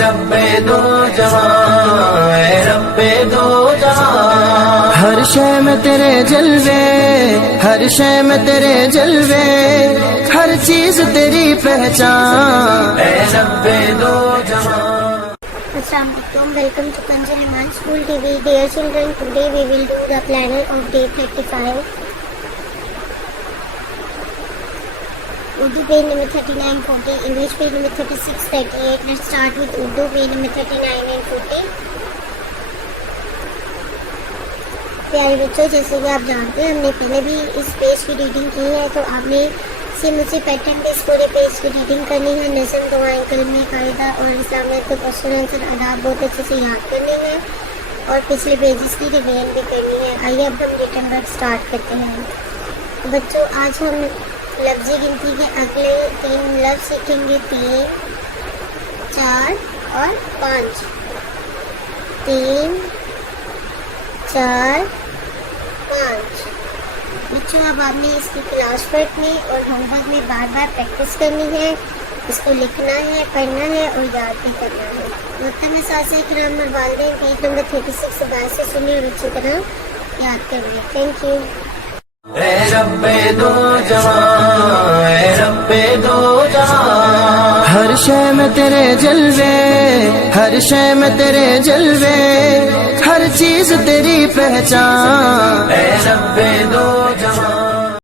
ربے دو جہاں، اے ربے دو جہاں، ہر شے میں تیرے جلوے، ہر شے میں تیرے جلوے، ہر چیز تیری پہچان، اے ربے دو جہاں۔ Assalamu alaikum, welcome to Kanzi Rahman School TV. Dear children, today we will do the planner of day 35. Urdu page number 39-40, English page number 36-38. Let's start with Urdu page number 39 and 40. پیارے بچوں، جیسے کہ آپ جانتے ہیں ہم نے پہلے بھی اس پیج کی ریڈنگ کی ہے، تو آپ نے سیم اسی پیٹرن پہ اس پورے پیج کی ریڈنگ کرنی ہے۔ نظم، دعائیں، کلمے، قاعدہ اور اسلامیت کے کوشچن آنسر آداب بہت اچھے سے یاد کرنے ہیں اور پچھلے پیجز کی ریویژن بھی کرنی ہے۔ آئیے اب ہم ریٹن ورک اسٹارٹ کرتے ہیں۔ بچوں، آج ہم لفظی گنتی کے اگلے 3 لفظ سیکھیں گے، 3، 4 اور 5۔ 3، 4، 5۔ بچوں، اب آپ نے اس کی کلاس ورک میں اور ہوم ورک میں بار بار پریکٹس کرنی ہے، اس کو لکھنا ہے، پڑھنا ہے اور یاد بھی کرنا ہے۔ محترم اساتذہ کرام اور والدین، پیج نمبر 36 دوبارہ سے سنیں اور اچھی طرح یاد کر لیں۔ Thank you. اے ربے دو جہاں، اے ربے دو جہاں، ہر شے میں تیرے جلوے، ہر شے میں تیرے جلوے، ہر چیز تیری پہچان، اے ربے دو جہاں۔